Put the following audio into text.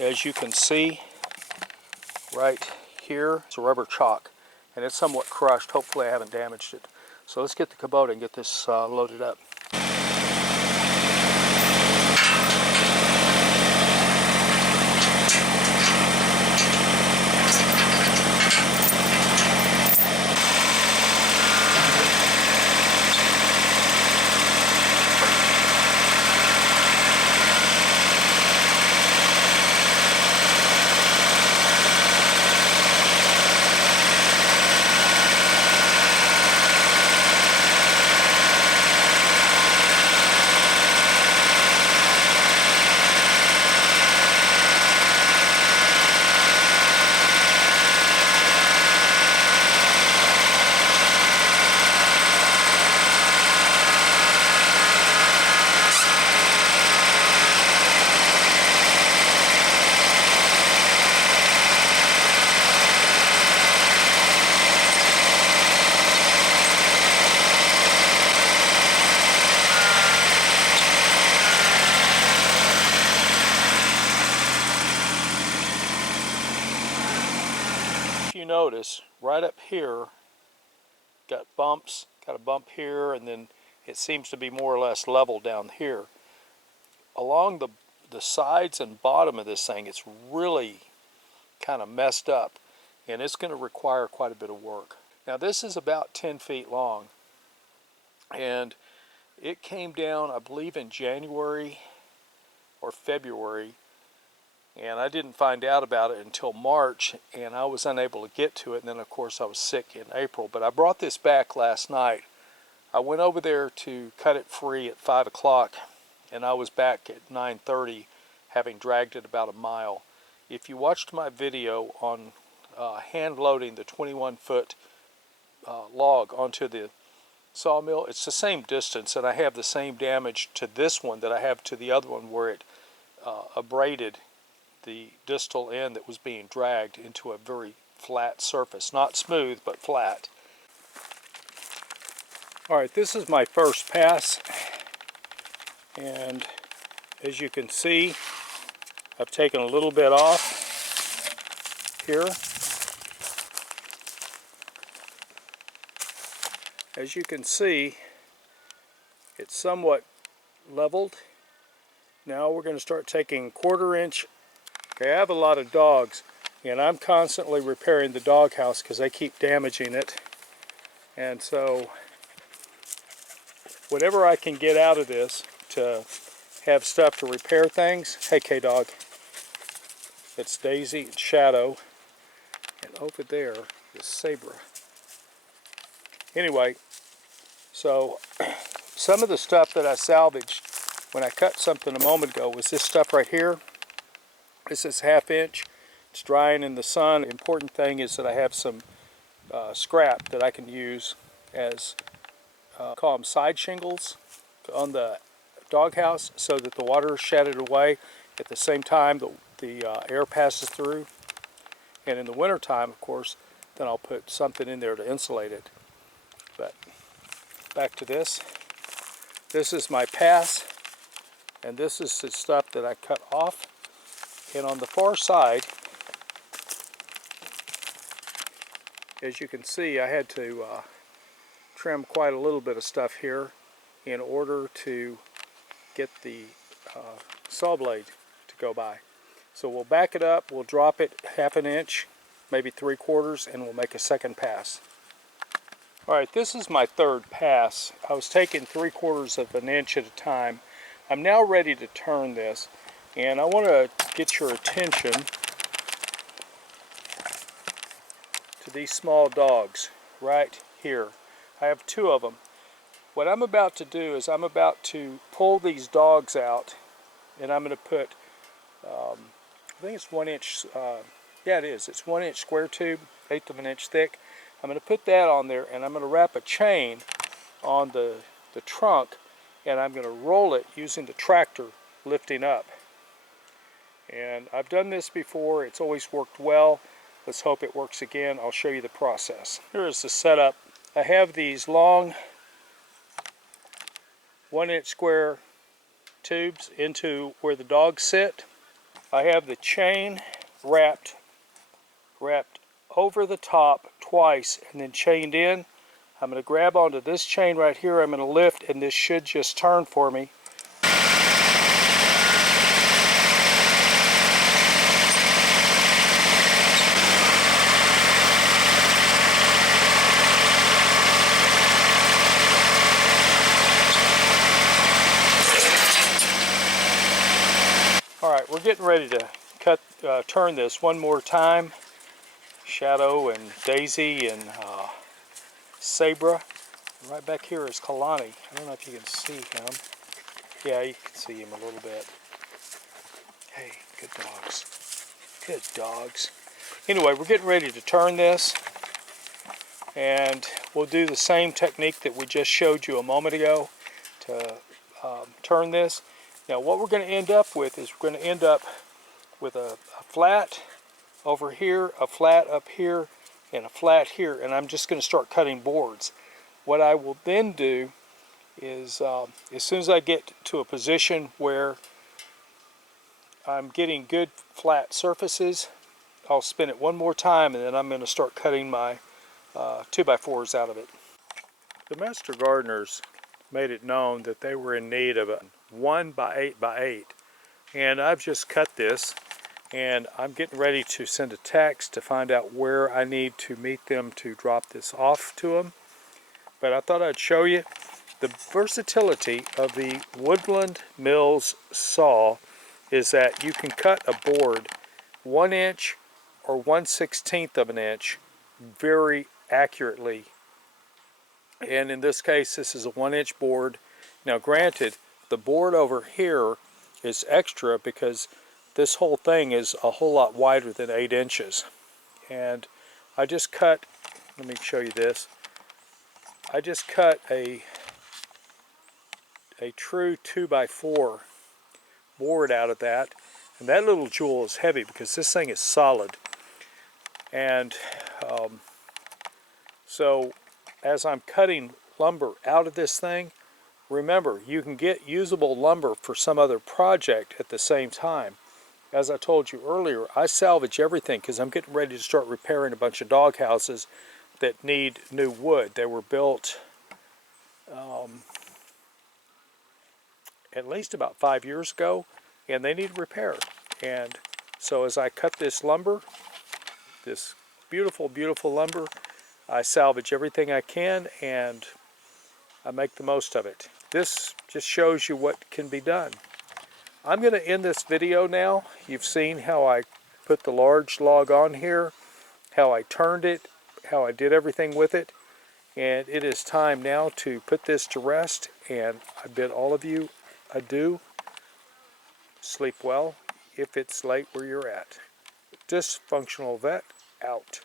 As you can see, right here, it's a rubber chalk, and it's somewhat crushed. Hopefully I haven't damaged it. So let's get the Kubota and get this loaded up. You notice right up here got bumps, got a bump here, and then it seems to be more or less level down here. Along the sides and bottom of this thing, it's really kind of messed up, and it's going to require quite a bit of work. Now this is about 10 feet long, and it came down, I believe, in January or February, and I didn't find out about it until March, and I was unable to get to it, and then of course I was sick in April. But I brought this back last night. I went over there to cut it free at 5 o'clock, and I was back at 9:30, having dragged it about a mile. If you watched my video on hand loading the 21-foot log onto the sawmill, it's the same distance, and I have the same damage to this one that I have to the other one, where it abraded the distal end that was being dragged into a very flat surface. Not smooth, but flat. Alright, this is my first pass, and as you can see, I've taken a little bit off here. As you can see, it's somewhat leveled. Now we're going to start taking 1/4 inch. Okay, I have a lot of dogs, and I'm constantly repairing the doghouse because they keep damaging it. And so whatever I can get out of this to have stuff to repair things. Hey, K-Dog. It's Daisy and Shadow, and over there is Sabra. Anyway, so some of the stuff that I salvaged when I cut something a moment ago was this stuff right here. This is 1/2 inch. It's drying in the sun. The important thing is that I have some scrap that I can use as call them side shingles on the doghouse, so that the water is shedded away at the same time the air passes through. And in the winter time, of course, then I'll put something in there to insulate it. But back to this. This is my pass, and this is the stuff that I cut off. And on the far side, as you can see, I had to trim quite a little bit of stuff here in order to get the saw blade to go by. So we'll back it up, we'll drop it 1/2 inch, maybe 3/4, and we'll make a second pass. Alright, this is my third pass. I was taking 3/4 inch at a time. I'm now ready to turn this, and I want to get your attention to these small dogs right here. I have 2 of them. What I'm about to do is I'm about to pull these dogs out, and I'm going to put, I think it's 1 inch, yeah it is, it's 1 inch square tube, 1/8 inch thick. I'm going to put that on there, and I'm going to wrap a chain on the trunk, and I'm going to roll it using the tractor lifting up. And I've done this before, it's always worked well. Let's hope it works again. I'll show you the process. Here is the setup. I have these long 1 inch square tubes into where the dogs sit, I have the chain wrapped over the top twice and then chained in. I'm going to grab onto this chain right here. I'm going to lift, and this should just turn for me. All right, we're getting ready to turn this one more time. Shadow and Daisy and Sabra. Right back here is Kalani. I don't know if you can see him. Yeah, you can see him a little bit. Hey, good dogs. Good dogs. Anyway, we're getting ready to turn this, and we'll do the same technique that we just showed you a moment ago to turn this. Now what we're going to end up with is we're going to end up with a flat over here, a flat up here, and a flat here, and I'm just going to start cutting boards. What I will then do is as soon as I get to a position where I'm getting good flat surfaces, I'll spin it one more time, and then I'm going to start cutting my 2x4s out of it. The master gardeners made it known that they were in need of a 1x8x8, and I've just cut this, and I'm getting ready to send a text to find out where I need to meet them to drop this off to them. But I thought I'd show you the versatility of the Woodland Mills saw is that you can cut a board 1 inch or 1/16 of an inch very accurately. And in this case, this is a 1 inch board. Now granted, the board over here is extra because this whole thing is a whole lot wider than 8 inches. And I just cut, let me show you this. I just cut a true 2x4 board out of that. And that little jewel is heavy because this thing is solid. And so as I'm cutting lumber out of this thing, remember, you can get usable lumber for some other project at the same time. As I told you earlier, I salvage everything because I'm getting ready to start repairing a bunch of dog houses that need new wood. They were built at least about 5 years ago, and they need repair. And so as I cut this lumber, this beautiful, beautiful lumber, I salvage everything I can, and I make the most of it. This just shows you what can be done. I'm going to end this video now. You've seen how I put the large log on here, how I turned it, how I did everything with it, and it is time now to put this to rest, and I bid all of you adieu. Sleep well if it's late where you're at. Dysfunctional Vet out.